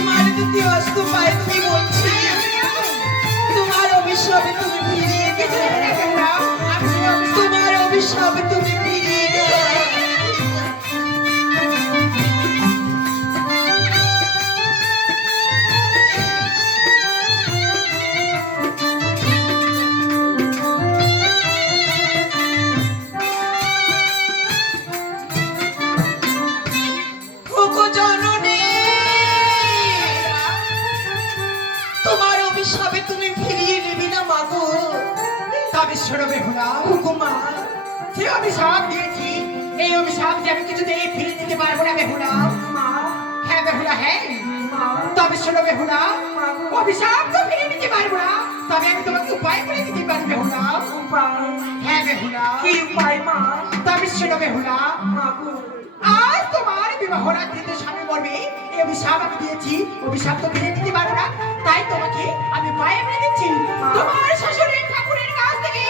তোমার যদি অস্ত তুমি বলছি তোমার অভিশাপে তুমি ফিরিয়ে দিতে তোমার অভিশাপে তুমি অভিশাপে তুমি ফিরিয়ে নেবে না মাগো তবে শোনো বেহুলা ওগো মা। যে অভিশাপ দিয়েছি এই অভিশাপ যে আমি কিছুতেই ফিরে দিতে পারব না বেহুলা। হ্যাঁ বেহুলা হ্যাঁ। তবে শোনো বেহুলা অভিশাপ তো ফিরে দিতে পারব না। তবে আমি তোমাকে উপায় করে দিতে পারি বেহুলা। উপায়? হ্যাঁ বেহুলা। কি উপায় মা? তবে শোনো বেহুলা মাগো আজ তোমার বিবাহ রাত্রিতে স্বামী মরবে এই অভিশাপ আমি দিয়েছি অভিশাপ তো ফিরে দিতে পারব না। তাই তোমাকে আমি উপায় এনে দিচ্ছি। তোমার শাশুড়ির ঠাকুরের কাছ থেকে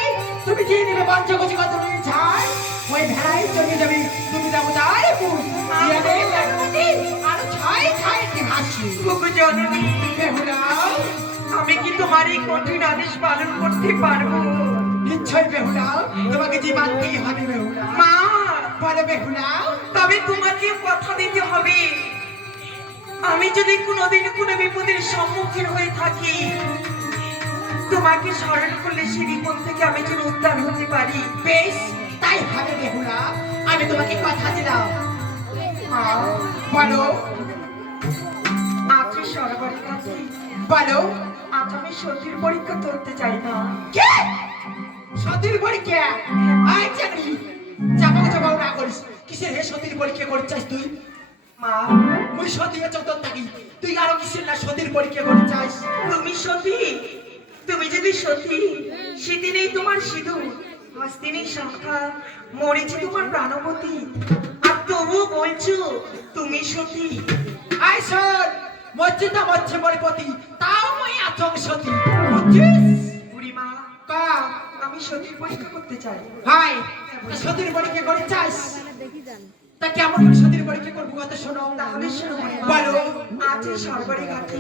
তুমি যে নেবে পঞ্চকোটি কত ছাড় ওই ভেড়াই চলে যাবে তুমি যাব তার আর ছাই ছাই কি জননী আমি কি তোমার এই কঠিন আদেশ পালন করতে পারব? নিশ্চয় বেহুলা তোমাকে যে মানতেই হবে বেহুলা। মা! বলো বেহুলা তবে তোমাকে কথা দিতে হবে। আমি যদি কোনোদিন কোনো বিপদের সম্মুখীন হয়ে থাকি তোমাকে স্মরণ করলে সেই বিপদ থেকে আমি যেন উদ্ধার হতে পারি। বেশ তাই হবে বেহুলা আমি তোমাকে কথা দিলাম। বলো আজকে সরকারের কাছে বলো আজ আমি সত্যির পরীক্ষা করতে চাই না। কে? সতীর পরীক্ষা? আই চাকরি। চাপাকে চাপাও না করিস। কিসের হে সতীর পরীক্ষা করতে তুই? মা, মুই সতী চতন থাকি। তুই আরও কিসের না সতীর পরীক্ষা করতে চাস তুমি সতী? তুমি যদি সতী, সেদিনেই তোমার সিঁদুর হস্তিনী শাখা মরেছে তোমার প্রাণবতী। আর তবুও বলছো, তুমি সতী। আই শোন মজ্জিদা মচ্ছে মরিপতি, তাও মই আচং সতী। বুঝছিস? বুড়িমা, কা আমি সতীর পরীক্ষা করতে চাই হাই সতীর পরীক্ষা করতে চাস তা কেমন করে সতীর পরীক্ষা করব কথা শোনো তাহলে শোনো বলো এই সরকারি ঘাটে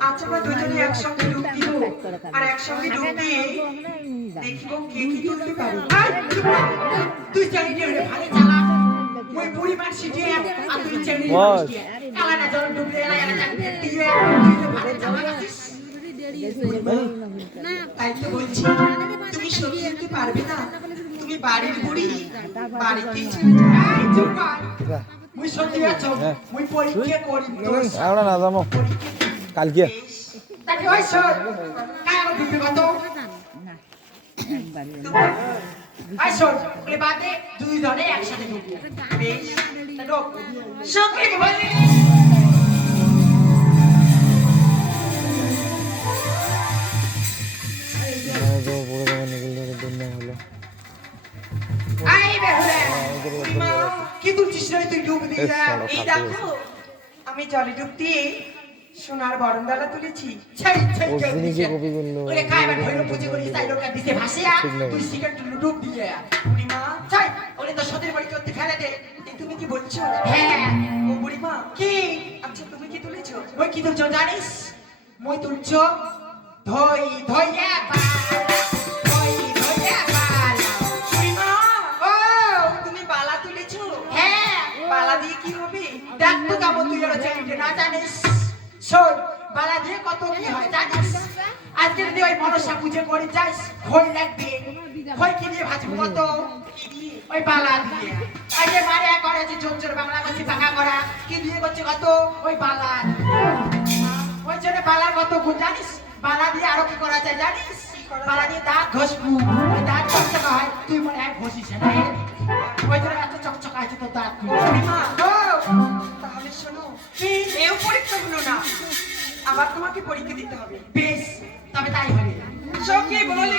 আজ আমরা দুজনে একসঙ্গে ডুব দিব আর একসঙ্গে ডুব দিয়ে দেখিব কে কি তুলতে পারে কর। তুই রে ভালো চালা মই বুড়ি মানসি দিয়ে আর তুই চাকরি বস। জল ডুবলে এলা এলা দিয়ে ভালো না তুমি বাড়ির বুড়ি বাড়িতেই চলে যাও এই চুপ কর মুই সত্যি আছো? মুই পরীক্ষা করি আমরা না যাব। কালকে। তাকে ওই শোন কায় আমার ডুববে কত আই শোন বলে বাদে দুই জনে একসাথে ডুববো বেশ। তা সঙ্গে বলে। পুরো জায়গা নিকল ধরে দুনিয়া হলো আই বেহুলা বুড়িমা, কি তুলছিস রে? তুই ডুব দিয়ে এই দেখো আমি জলে ডুব দিয়ে সোনার বরণডালা তুলেছি। ছাই ছাই ওর কেউ জিনিস দিছে। কপি করল। ওরে খাই বা ধইলো পুজি করি তাই লোকা দিতে ভাসিয়া। তুই সিগারেট ডুব দিয়ে বুড়িমা ছাই ওরে তো সতের বাড়ি করতে ফেলে দে। তুমি কি বলছো? হ্যাঁ। ও বুড়িমা কি? আচ্ছা তুমি কি তুলেছো? কি তুলছ জানিস? মই তুলছ ধই ধইয়া ধই ও তুমি বালা তুলেছো? হ্যাঁ। বালা দিয়ে কি হবে? দেখ তো কেমন তুই এর চ্যানেলটা না জানিস। শোন বালা দিয়ে কত কি হয়। জানিস? আজকে যদি ওই মনসা পুজো করে যাস খই লাগবে কি দিয়ে ভাজবো কত ওই বালা দিয়ে। মারে করে যে বাংলা করছি পাকা করা। কি দিয়ে করছে কত? ওই বালা ওই জন্য বালা কত গুণ জানিস? বালা দিয়ে আরও কি করা যায় জানিস? বালা দিয়ে দাঁত ঘষবু। দাঁত চকচকা হয়। তুই মনে হয় ঘষিস না ওই জন্য এত চকচকা আছে তোর দাঁত তাহলে শোনো। এও পরীক্ষা হলো না? আবার তোমাকে পরীক্ষা দিতে হবে। বেশ তবে তাই হবে। সখী বলি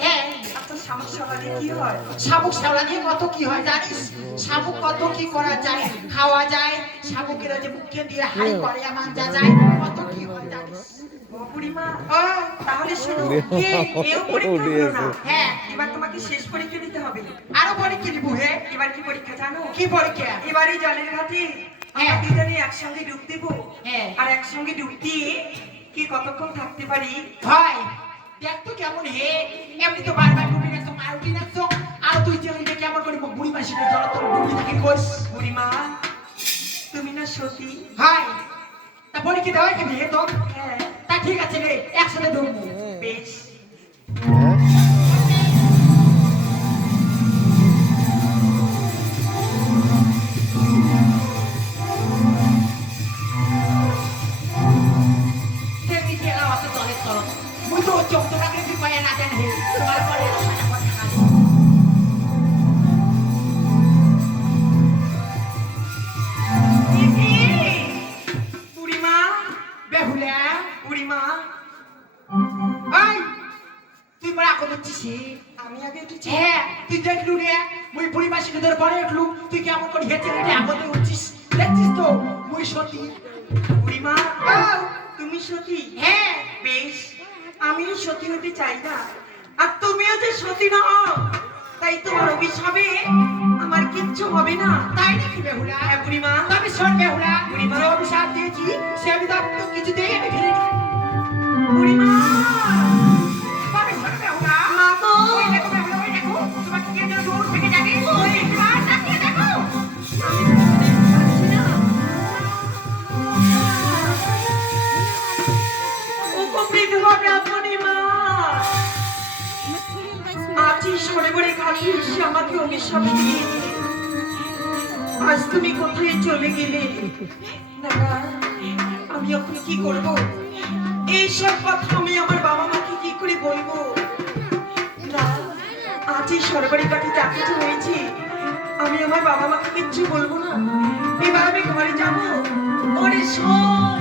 হ্যাঁ, শামুক শালা দিয়ে কি হয়? শামুক শ্যাওলা দিয়ে কত কি হয় জানিস? শামুক কত কি করা যায় খাওয়া যায় শামুকের যে মুখে দিয়ে হাই করে আমার যা যায় কত কি হয় জানিস? তাহলে শোনো পরীক্ষা না। হ্যাঁ এবার তোমাকে শেষ পরীক্ষা দিতে হবে। আরও পরীক্ষা দিব হে? এবার কি পরীক্ষা জানো? কি পরীক্ষা? এবারে জলের ঘাটে হ্যাঁ। আমরা দুজনে একসঙ্গে ডুব দিব। হ্যাঁ। আর একসঙ্গে ডুব দিয়ে কি কতক্ষণ থাকতে পারি? ভাই দেখ তো কেমন হে? এমনি তো বারবার ডুবি নাচছো আর তুই যে ওইটা কেমন করে বুড়ি তোর ডুবি থাকি কইস। বুড়িমা তুমি না সতী। হাই। তা পরীক্ষা দেওয়া কি বিয়ে তো হ্যাঁ। তা ঠিক আছে রে একসাথে ডুববো বেশ। বুড়ি তোর পরে উঠলু তুই কেমন করে হেঁটে হেঁটে আগতে উঠছিস? দেখছিস তো? মুই সতী। বুড়িমা তুমি সতী? হ্যাঁ। বেশ আমিও সতী হতে চাই না। আর তুমিও যে সতী নও তাই তোমার অভিশাপে আমার কিচ্ছু হবে না। তাই নাকি বেহুলা? হ্যাঁ বুড়িমা। তবে শোন বেহুলা বুড়িমা। অভিশাপ দিয়েছি সে অভিশাপ তো কিছুতেই আমি ফেলে বুড়িমা! এসে আমাকে অভিশাপ আজ তুমি কোথায় চলে গেলে? আমি এখন কি করব? এইসব কথা আমি আমার বাবা মাকে কি করে বলব? না আজই সরকারি কাঠে চাকরি হয়েছে আমি আমার বাবা মাকে কিচ্ছু বলব না। এবার আমি ঘরে যাব। ওরে শোন